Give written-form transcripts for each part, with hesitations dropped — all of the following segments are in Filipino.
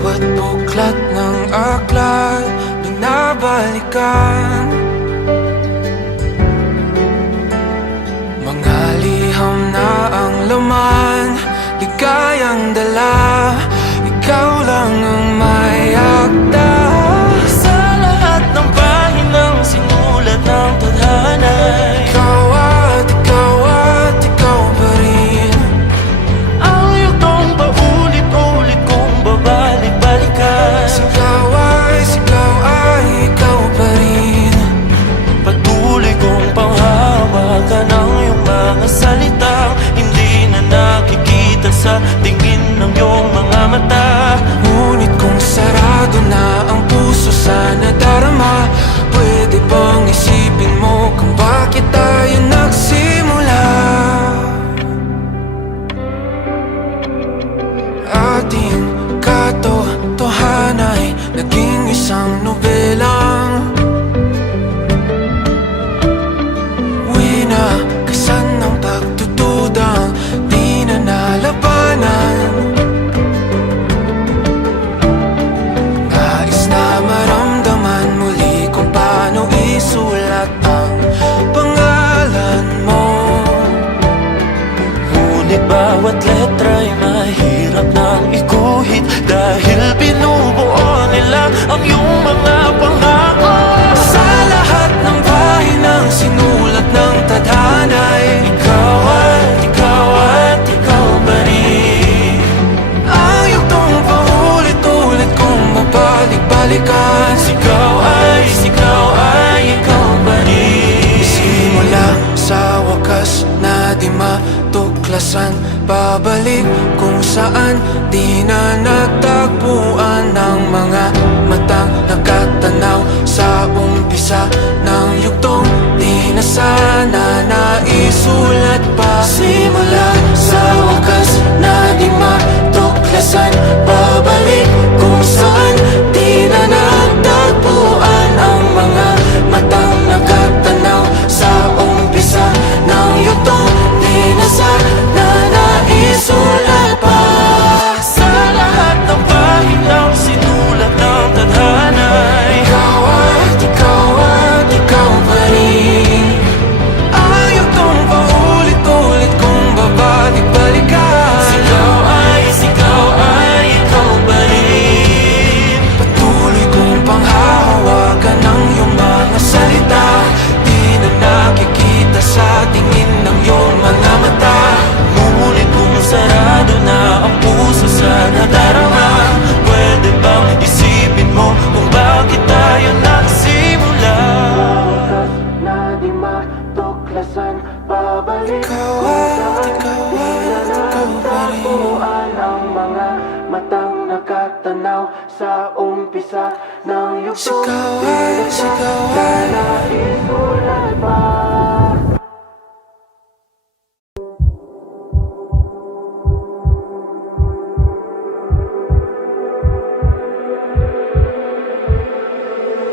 Bawat buklat ng aklat binabalikan, mga liham na ang laman, ligayang dala. Ikaw lang ang may akda sa lahat ng pahinang sinulat ng tadhana. Ikaw at ikaw pa rin. Ang yugtong paulit-ulit kong babalik-balikan. Sigaw ay ikaw pa rin. Patuloy kong panghawakan ang iyong mga salitang hindi na nakikita sa tingin ng iyong mga mata. Ngunit kung sarado na ang puso sa nadarama, pwede bang isipin mo kung bakit tayo nagsimula? Ating katotohanay naging isang nobelang winakasan ng pagtutudang di na nalabanan. Nais na maramdaman muli kung paano isulat ang pangalan mo. Ngunit bawat letra'y mahirap nang iguhit dahil binubuo nila ang iyong mga pangako. Sa lahat ng pahinang sinulat ng tadhana'y Ikaw at ikaw pa rin. ang yugtong paulit-ulit kong mabalik-balikan. Sigaw ay ikaw pa rin. Simula sa wakas na di matuklasan, babalik kung saan di na natagpuan ng mga matang nakatanaw sa umpisa ng yugtong di na sana naisulat pa. Simula sa wakas na di matuklasan, babalik kung saan di na natagpuan ang mga matang nakatanaw sa umpisa ng yugtong di na sana naisulat pa. Sa lahat ng pahinang sinulat ng tadhana, Ikaw at ikaw pa rin. Ang yugtong paulit-ulit kong babalik-balikan. Sigaw ay ikaw pa rin. Patuloy kong panghahawakan ng iyong mga salita, di na nakikita sa tingin ng iyong mga mata. Ngunit kung sarado na ang puso sa nadarama, pwede bang isipin mo kung bakit tayo nagsimula? Na di matuklasan, babalik ikaw pa rin. Ang mga matang nakatanaw sa umpisa ng yugtong sigaw ay naisulat pa.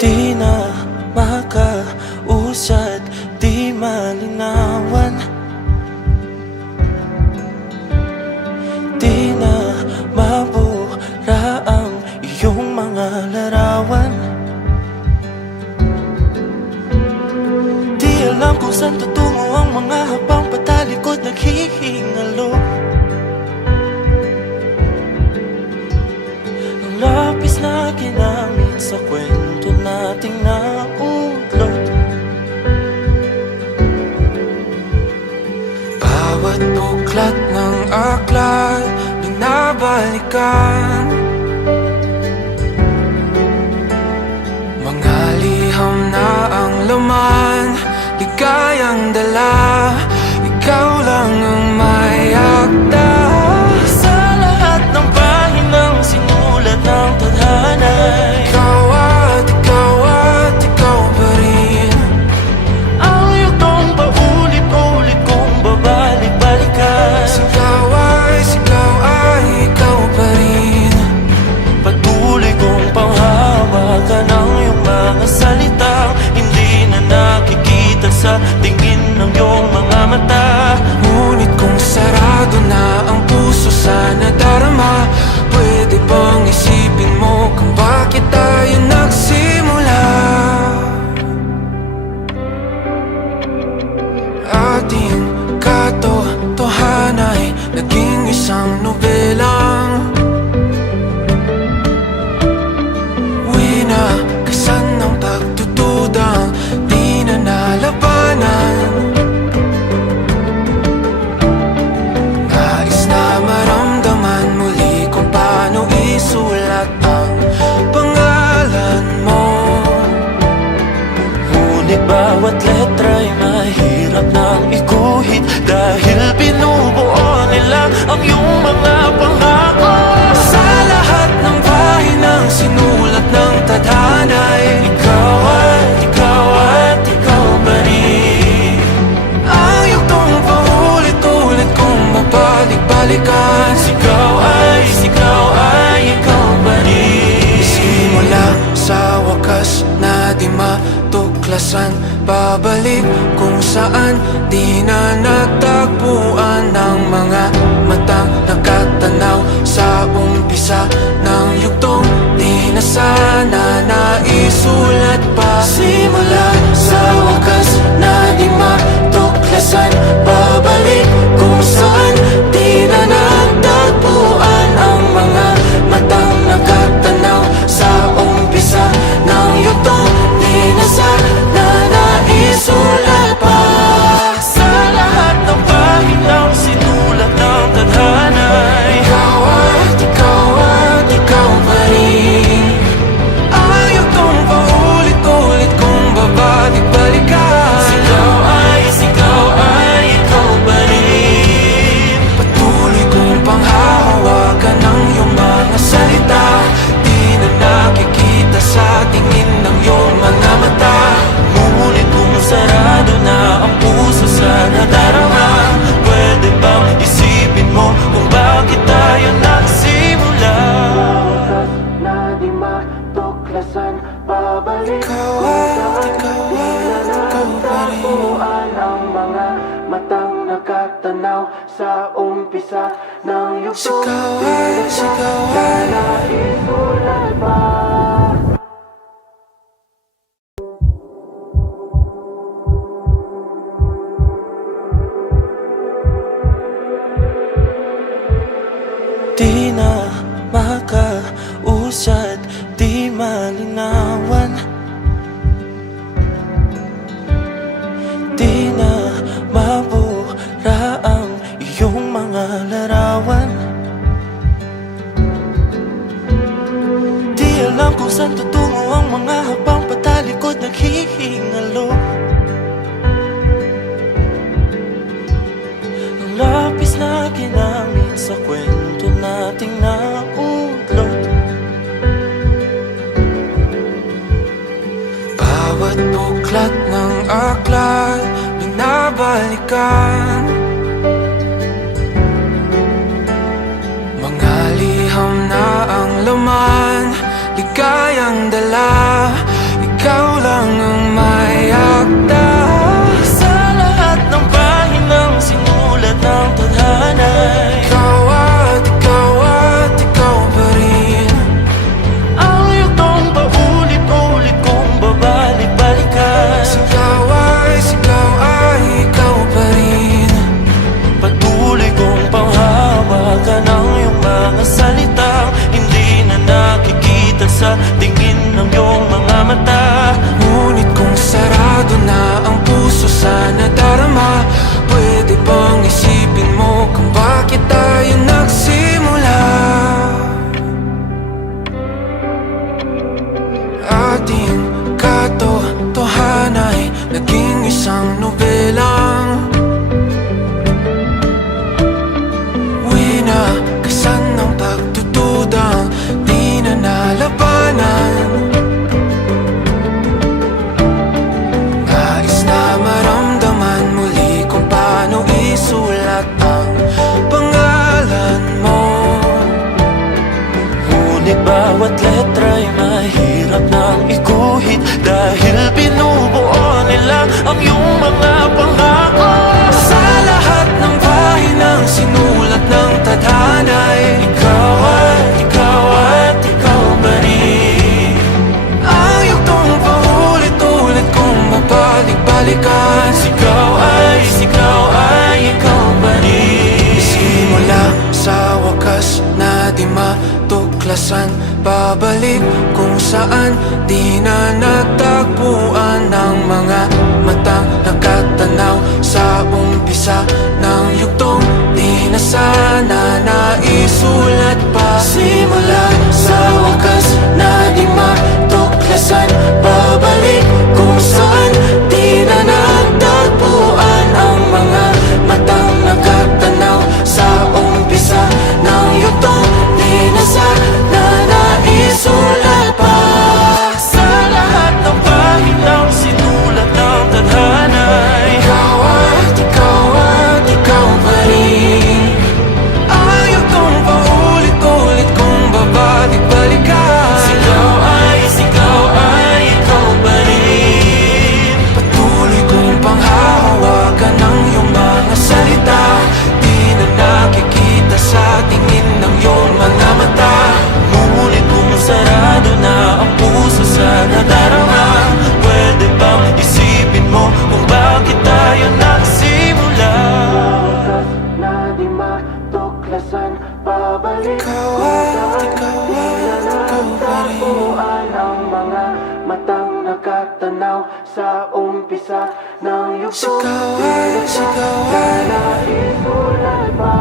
Di na makausad, di malinawan. Di na mabura ang iyong mga larawan. Di alam kung saan tutungo ang mga habang patalikod naghihingalo. Ang lapis na ginamit sa kwento nating tuklasan, babalik kung saan di na natagpuan ng mga matang nakatanaw sa umpisa ng yugtong di na sana naisulat pa. Simula sa wakas na di matuklasan, babalik kung saan di na natagpuan ang mga matang nakatanaw sa umpisa ng yugtong di na sana naisulat pa. Sa lahat ng pahinang sinulat ng tadhana, Ikaw at ikaw pa rin. Ayaw tong paulit-ulit kung babalik-balikan. ikaw ay ikaw pa rin. Patuloy kong panghahawakan ng iyong mga salita. Di na nakikita sa tingin ng iyong mga mata. Ngunit kung sarado na ang puso sa nadarama, pwede bang isipin mo kung bakit tayo nagsimula? Na di matuklasan, babalik ikaw pa rin. Ang mga matang nakatanaw sa umpisa ng yugtong sigaw ay naisulat pa. Di na makausad, di malinawan, di na mabura ang iyong mga larawan. Di alam kung saan tutungo ang mga habang patalikod naghihingalo. Ang lapis na ginamit sa kwento nating naudlot. Bawat buklat ng aklat binabalikan. Mga liham na ang laman, ligayang dala. Ikaw lang ang may akda. Sa lahat ng pahinang sinulat ng tadhana, Ikaw at ikaw pa rin. ang yugtong paulit-ulit kong babalik-balikan. Ikaw ay ikaw pa rin. Patuloy kong panghawakan ang iyong mga salitang hindi na nakikita sa tingin ng iyong mga mata. Ngunit kung sarado na ang puso sa nadarama, pwede bang isipin mo kung bakit tayo nagsimula? Ating katotohanay naging isang nobelang winakasan ng pagdududang di na nalabanan. Nais na maramdaman muli kung paano isulat ang pangalan mo. Ngunit bawat letra'y mahirap nang iguhit dahil binubuo nila ang iyong mga pangako. Sa lahat ng pahinang sinulat ng tadhana'y Ikaw at ikaw pa rin. ayaw tong paulit-ulit kung mabalik-balikan. Ikaw ay ikaw pa rin. Simula sa wakas na di matuklasan, babalik kung saan di na natagpuan ng mga matang nakatanaw sa umpisa ng yugtong di na sana naisulat pa. Simula sa wakas na di matuklasan, babalik kung saan di na natagpuan ang mga matang nakatanaw sa umpisa ng yugtong di na sana naisulat pa. Sa lahat ng pahinang sinulat ng tadhana, Ikaw at ikaw pa rin. Ayaw tong paulit-ulit kung babalik nakatanaw sa umpisa ng yugtong. Sigaw ay Naisulat pa.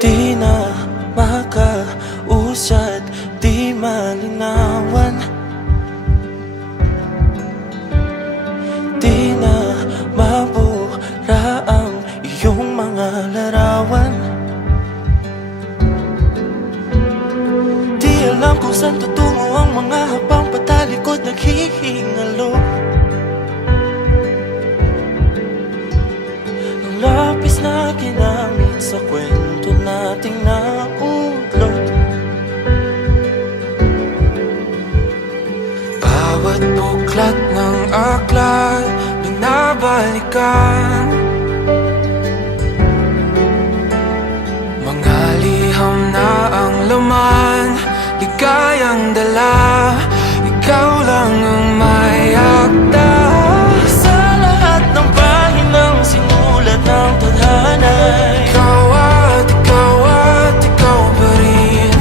Di na makausad, di malinawan. Di na mabura ang iyong mga larawan. Di alam kung saan tutungo ang mga habang patalikod naghihingalo. Ang lapis na ginamit sa kwento nating naulot. bawat buklat ng aklat binabalikan. Mga liham na ang laman, ligayang dala. Ikaw lang ang may akda. Sa lahat ng pahinang sinulat ng tadhana, Ikaw at ikaw pa rin.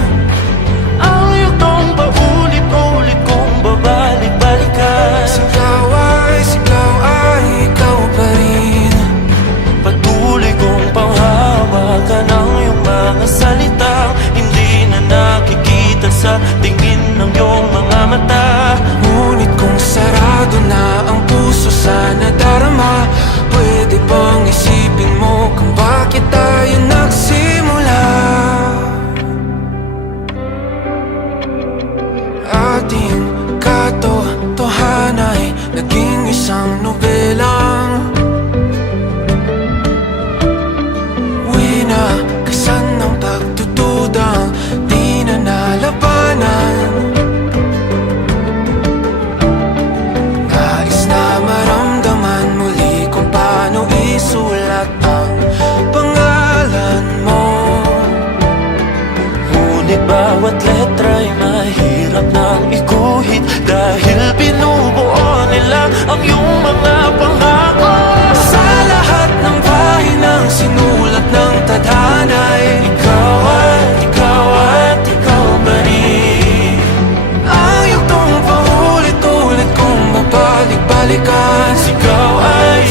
ang yugtong paulit-ulit kong babalik-balikan. Sigaw ay ikaw pa rin. Patuloy kong panghawakan ang iyong mga salitang hindi na nakikita sa tingin ng iyong mga mata. Ngunit kung sarado na ang puso sa nadarama, pwede bang isipin mo kung bakit tayo nagsimula? Ating katotohanan ay naging isang nobelang winakasan ng pagdududang di na nalabanan. Nais na maramdaman muli kung paano isulat ang pangalan mo. Ngunit bawat letra'y mahirap nang iguhit dahil binubuo nila ang iyong mga pangako. Sa lahat ng pahinang sinulat ng tadhana ay Ikaw at ikaw pa rin. ang yugtong paulit-ulit kong mabalik-balikan. Sigaw ay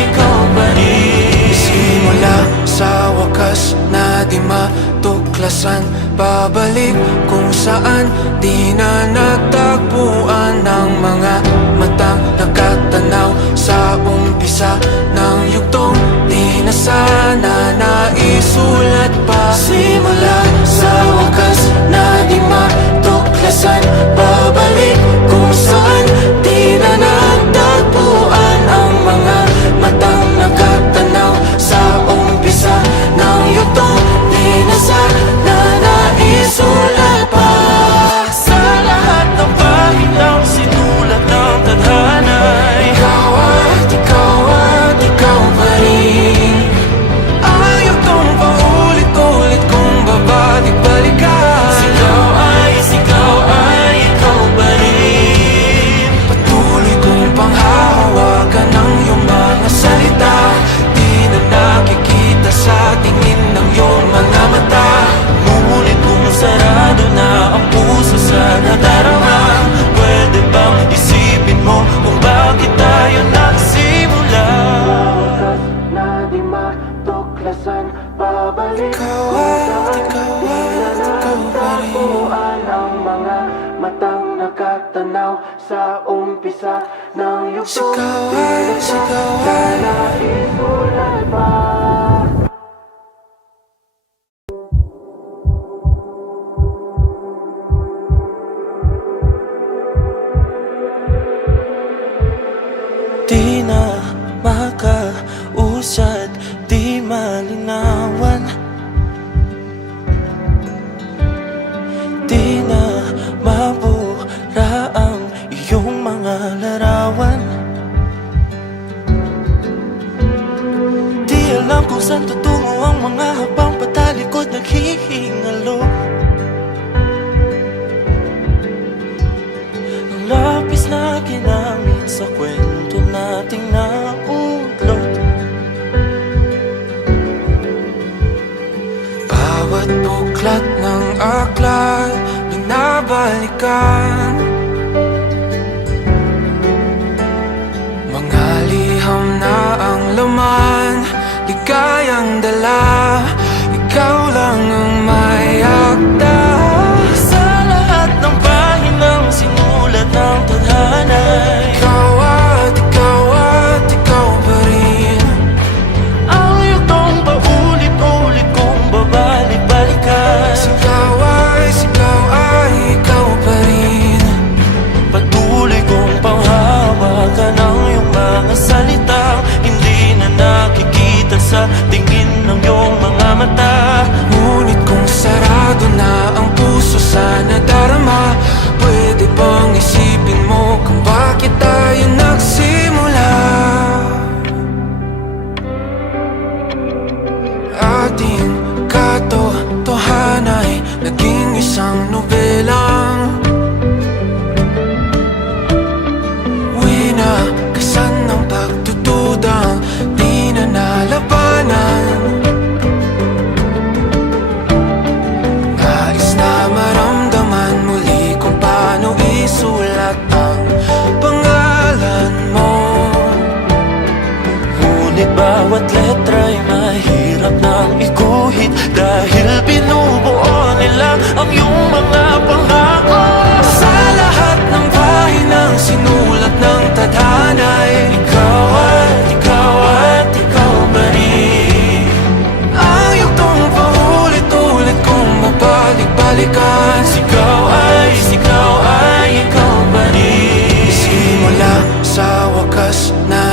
ikaw pa rin. Simula sa wakas na di matuklasan, babalik kung saan di na natagpuan ng mga matang nakatanaw sa umpisa ng yugtong di na sana naisulat pa. Simula sa wakas na di matuklasan, babalik kung saan di na natagpuan ang mga matang nakatanaw sa umpisa ng yugtong di na sana naisulat pa. Sa lahat ng pahinang sinulat ng tadhana, Ikaw at ikaw pa rin. Ang yugtong paulit-ulit kong babalik-balikan. Sigaw ay ikaw pa rin. Patuloy kong panghahawakan ng iyong mga salita. Di na nakikita sa tingin ng iyong mga mata. Ngunit kung sarado na ang puso sa nadarama, pwede bang isipin mo kung bakit tayo nagsimula? Wakas na di matuklasan, babalik Ikaw kung at saan ikaw pa rin. natagpuan ang mga matang nakatanaw sa umpisa ng yugtong. Sigaw ay Naisulat pa. Di na makausad, di malinawan. Di na mabura ang iyong mga larawan. Di alam kung saan tutungo ang mga habang patalikod naghihingalo. Ang lapis na ginamit sa kwento nating naulot.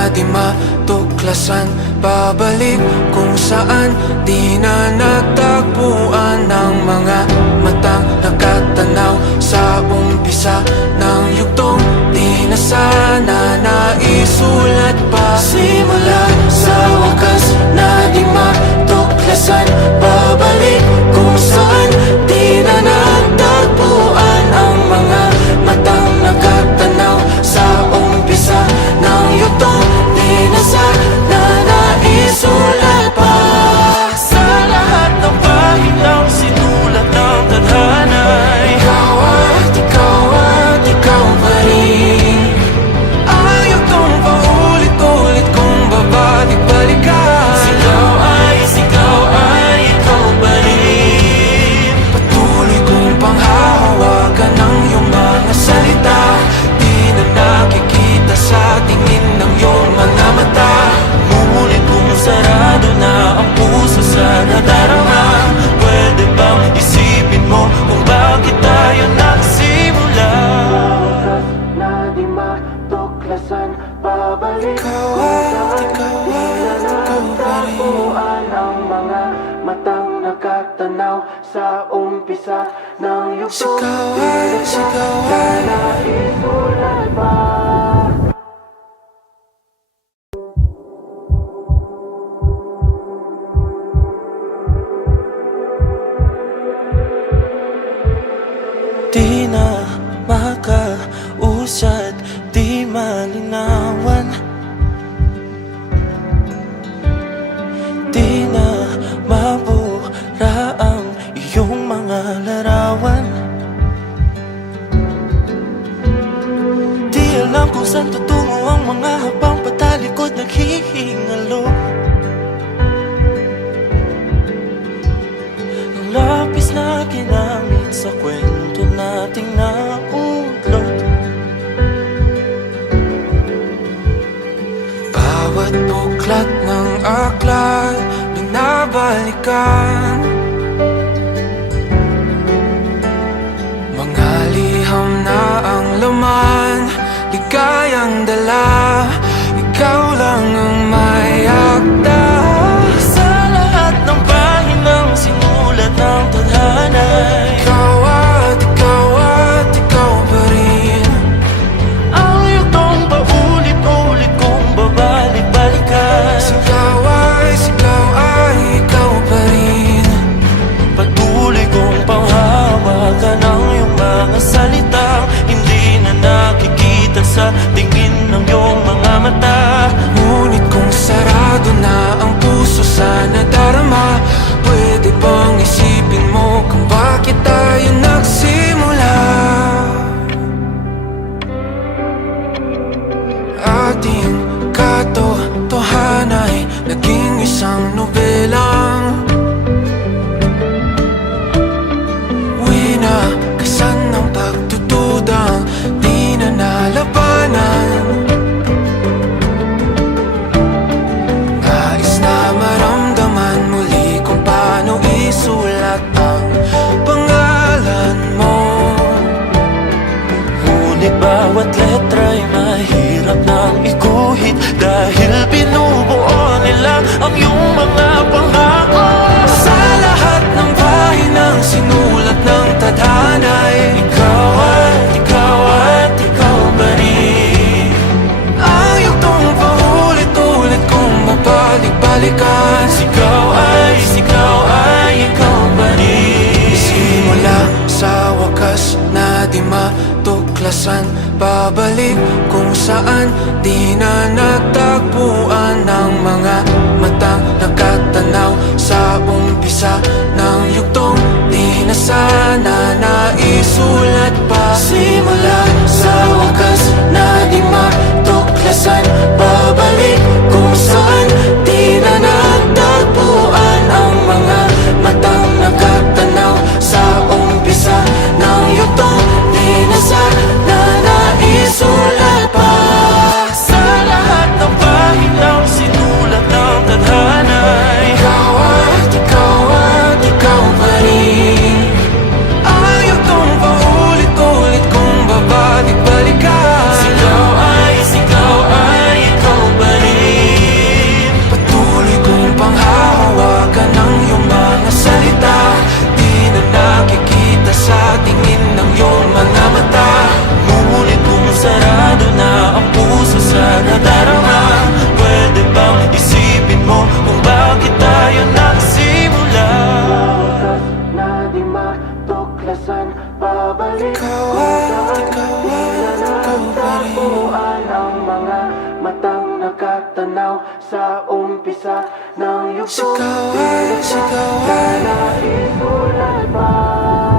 na di matuklasan. Babalik kung saan di na natagpuan ng mga matang nakatanaw sa umpisa ng yugtong di na sana naisulat pa. Simula sa wakas na di matuklasan. Babalik kung saan di na natagpuan ang mga matang nakatanaw sa umpisa ng yugtong di na sana naisulat pa. Sa lahat ng pahinang sinulat ng tadhana, Ikaw at ikaw pa rin. Ayaw kong paulit-ulit kung babalik-balikan. ikaw ay ikaw pa rin. Patuloy kong panghahawakan ng iyong mga salita. Di na nakikita sa tingin ng iyong mga mata. Ngunit kung sarado na ang puso sa nadarama, pwede bang isipin mo kung bakit tayo nagsimula? Na di matuklasan. Babalik Ikaw kung at saan ikaw pa rin. ang mga matang nakatanaw sa umpisa ng yugtong Sigaw ay naisulat pa. Di na makausad, di malinawan. Di na mabura ang iyong mga larawan. Di alam kung saan tutungo ang mga habang patalikod naghihingalo. Ang lapis na ginamit sa kwento nating naudlot. bawat buklat ng aklat binabalikan. Mga liham na ang laman, ligayang dala. Ikaw lang ang may akda. Sa lahat ng pahinang sinulat ng tadhana, Ikaw at ikaw pa rin. ang yugtong paulit-ulit kong babalik-balikan. Sigaw ay ikaw pa rin. Patuloy kong panghawakan ang iyong mga salitang hindi na nakikita sa tingin ng iyong mga mata. Ngunit kung sarado na ang puso sa nadarama, pwede bang isipin mo kung bakit tayo nagsimula? Ating katotohanay naging isang nobelang winakasan ng pagtutudang di na nalabanan. Nais na maramdaman muli kung paano isulat ang pangalan mo. Ngunit bawat letra'y mahirap nang iguhit dahil binubuo nila ang iyong mga pangako. Sa lahat ng pahinang sinulat ng tadhana'y Ikaw at ikaw pa rin. ang yugtong paulit-ulit kung mabalik-balikan. Ikaw ay ikaw pa rin. Simula sa wakas na di matuklasan. Babalik kung saan di na natagpuan ng mga matang nakatanaw sa umpisa ng yugtong di na sana naisulat pa. Simula sa wakas na di matuklasan. Babalik kung saan di na natagpuan ang mga matang nakatanaw sa umpisa ng yugtong di na sana naisulat pa. Sa lahat ng pahinang sinulat ng tadhana, Ikaw at ikaw pa rin. Ayaw kong paulit-ulit kung babalik-balikan. nakatanaw sa umpisa ng yugto. Sigawan, sigawan. Naisulat pa